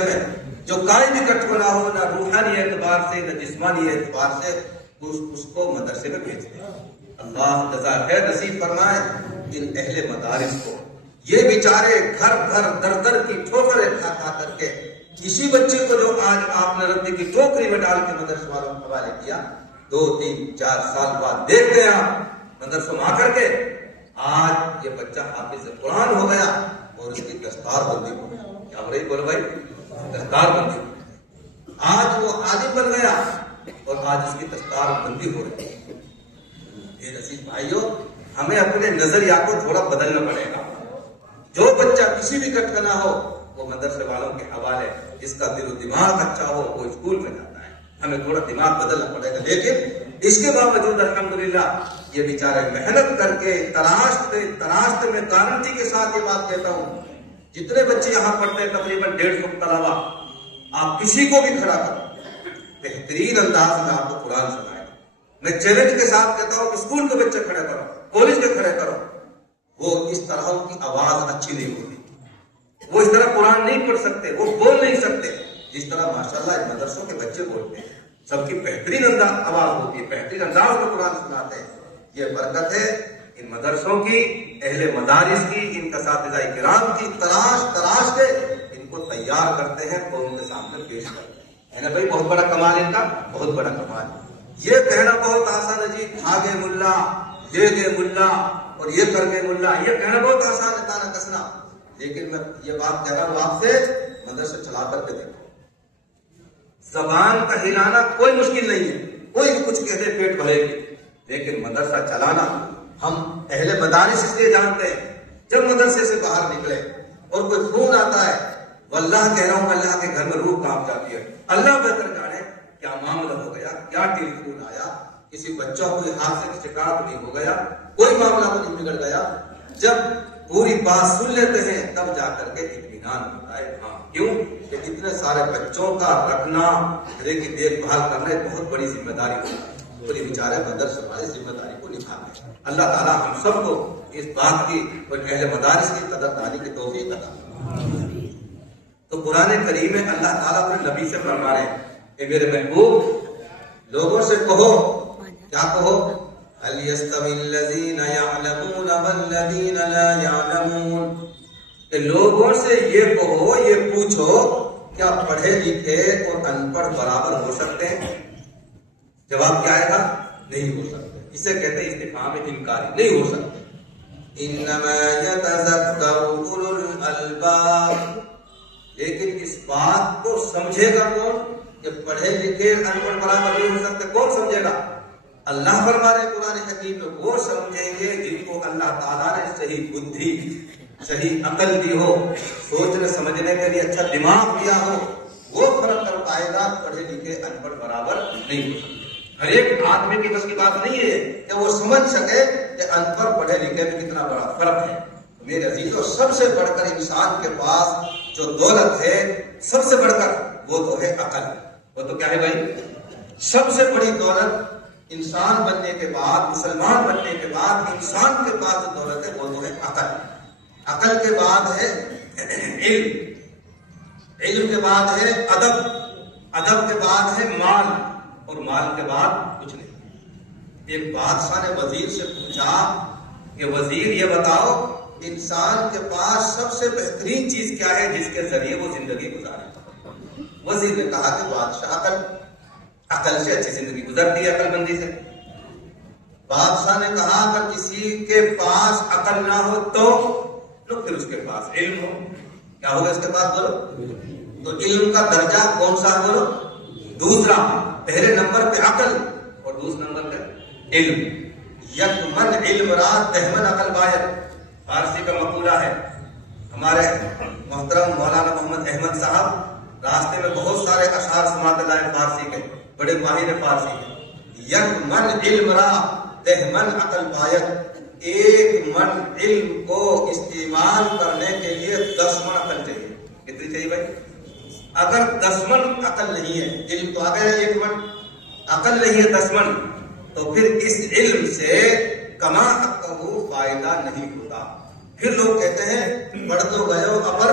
میں جو قائم اکٹھ نہ ہو، نہ روحانی اعتبار سے نہ جسمانی اعتبار سے، اس کو مدرسے میں بھیجتے ہیں۔ اللہ جزا خیر نصیب فرمائے ان اہل مدارس کو۔ یہ بیچارے گھر گھر در در کی ٹھوکریں کھا کھا کر کے کسی بچے کو جو آج آپ نے ردی کی ٹوکری میں ڈال کے مدرسے والوں کو حوالے کیا، 2 3 4 سال بعد دیکھتے ہیں آپ مدرسوں میں آ کر کے آج یہ بچہ حافظ قرآن ہو گیا اور اس کی دستار بندی ہو گئی۔ کیا ہو رہی بولو بھائی؟ دستار بندی ہو گئی۔ آج وہ عالم بن گیا اور آج اس کی دستار بندی ہو رہی ہے۔ یہ عزیز بھائیوں، ہمیں اپنے نظریہ کو تھوڑا بدلنا پڑے گا۔ جو بچہ کسی بھی کٹ کا نہ ہو وہ مدرسے والوں کے حوالے، جس کا دل و دماغ اچھا ہو وہ اسکول میں جاتا ہے۔ ہمیں تھوڑا دماغ بدلنا پڑے گا، لیکن اس کے باوجود الحمدللہ یہ بیچارے محنت کر کے تراشتے میں گارنٹی کے ساتھ یہ بات کہتا ہوں، جتنے بچے یہاں پڑھتے ہیں تقریباً 150 طلبا، آپ کسی کو بھی کھڑا کرو، بہترین انداز میں آپ کو قرآن سنائے گا۔ میں چیلنج کے ساتھ کہتا ہوں کہ اسکول کے بچے کھڑے کرو، کالج کے کھڑے کرو، وہ اس طرح کی آواز اچھی نہیں ہوتی، وہ اس طرح قرآن نہیں پڑھ سکتے، وہ بول نہیں سکتے جس طرح ماشاءاللہ ان مدرسوں کے بچے بولتے ہیں۔ سب کی بہترین آواز ہوتی ہے، بہترین انداز میں قرآن سناتے ہیں۔ یہ برکت ہے ان مدرسوں کی، اہل مدارس کی، ان کا اساتذہ کرام کی، تراش کے ان کو تیار کرتے ہیں، قوم کے سامنے پیش کرتے ہیں۔ ہے نا بھائی؟ بہت بڑا کمال ان کا، بہت بڑا کمال۔ یہ کہنا بہت آسان ہے جی، کھا گئے ملا، لے گئے ملا اور یہ کر گئے ملا، یہ کہنا بہت آسان ہے، تانا کسنا۔ لیکن میں یہ بات کہہ رہا ہوں آپ سے، مدرسے چلا کر کے دیکھو، زبان کا ہلانا کوئی مشکل نہیں ہے، کوئی بھی کچھ کہہ دے پیٹ بھرے گی، لیکن مدرسہ چلانا ہم اہل مدارس اس لیے جانتے ہیں، جب مدرسے سے باہر نکلے اور کوئی فون آتا ہے، واللہ کہہ رہا ہوں اللہ کے گھر میں روح کانپ جاتی ہے۔ اللہ بہتر جانے کیا معاملہ ہو گیا، کیا ٹیلی فون آیا، کسی بچہ کو حادثے کی شکایت نہیں ہو گیا، کوئی معاملہ تو نہیں بگڑ گیا۔ جب پوری بات سن لیتے ہیں تب جا کر کے اطمینان ہوتا ہے۔ ہاں، کیوں کہ اتنے سارے بچوں کا رکھنا، گھر کی دیکھ بھال کرنا ایک بہت بڑی ذمہ داری ہوتی ہے، پوری بیچارے مدرسے والے ذمہ داری کو نبھاتے ہیں۔ اللہ تعالیٰ ہم سب کو اس بات کی اور اہل مدارس کی قدردانی کی توفیق عطا فرمائے۔ تو قرآن کریم میں اللہ تعالیٰ اپنے نبی سے فرما رہے ہیں کہ میرے محبوب لوگوں سے کہو، کیا کہو؟ هل يستوي الذين يعلمون والذين لا يعلمون، کہ لوگوں سے یہ کہو، یہ پوچھو، کیا پڑھے لکھے اور ان پڑھ برابر ہو سکتے ہیں؟ جواب کیا آئے گا؟ نہیں ہو سکتے۔ اسے کہتے ہیں استفہام انکاری، نہیں ہو سکتے۔ انما يتذكر اولو الالباب، لیکن اس بات کو سمجھے گا کون کہ پڑھے لکھے ان پڑھ برابر نہیں ہو سکتے؟ کون سمجھے گا؟ اللہ فرما رہے قرآن حکیم میں، وہ سمجھیں گے جن کو اللہ تعالیٰ نے صحیح بدھی، صحیح عقل دی ہو، سوچنے سمجھنے کے لیے اچھا دماغ دیا ہو، وہ فرق کر پائے گا۔ پڑھے لکھے ان پڑھ برابر نہیں ہو سکتے۔ ہر ایک آدمی کی بس کی بات نہیں ہے کہ وہ سمجھ سکے کہ ان پڑھ پڑھے لکھے میں کتنا بڑا فرق ہے۔ میرے عزیزوں، سب سے بڑھ کر انسان کے پاس جو دولت ہے، سب سے بڑھ کر وہ تو ہے عقل۔ وہ تو کیا ہے بھائی؟ سب سے بڑی دولت انسان بننے کے بعد، مسلمان بننے کے بعد انسان کے پاس جو دولت ہے وہ تو ہے عقل۔ عقل کے بعد ہے علم، علم کے بعد ہے ادب، ادب کے بعد ہے مال، اور مال کے بعد کچھ نہیں۔ ایک بادشاہ نے وزیر سے پوچھا کہ وزیر یہ بتاؤ انسان کے پاس سب سے بہترین چیز کیا ہے جس کے ذریعے وہ زندگی گزارے؟ وزیر نے کہا کہ بادشاہ عقل، عقل سے اچھی زندگی گزرتی ہے، عقل مندی سے۔ بادشاہ نے کہا اگر کسی کے پاس عقل نہ ہو تو پھر اس کے پاس علم ہو، کیا ہوگا اس کے پاس؟ بولو تو علم کا درجہ کون سا؟ بولو دوسرا۔ پہلے نمبر پہ عقل اور دوسرے نمبر پہ علم۔ یک من علم رات دہمن عقل باید، فارسی کا مقولہ ہے۔ ہمارے محترم مولانا محمد احمد صاحب راستے میں بہت سارے اشعار سناتے لائے فارسی کے، بڑے ماہر فارسی کے۔ یک من علم را دہمن عقل باید، ایک من علم کو استعمال کرنے کے لیے 10 من عقل چاہیے۔ کتنی چاہیے بھائی؟ اگر 10 من عقل نہیں ہے، علم تو آ گیا ہے 1 من، عقل نہیں ہے 10 من، تو پھر اس علم سے کما حق فائدہ نہیں ہوتا۔ پھر لوگ کہتے ہیں پڑھ تو گئے ہو اپر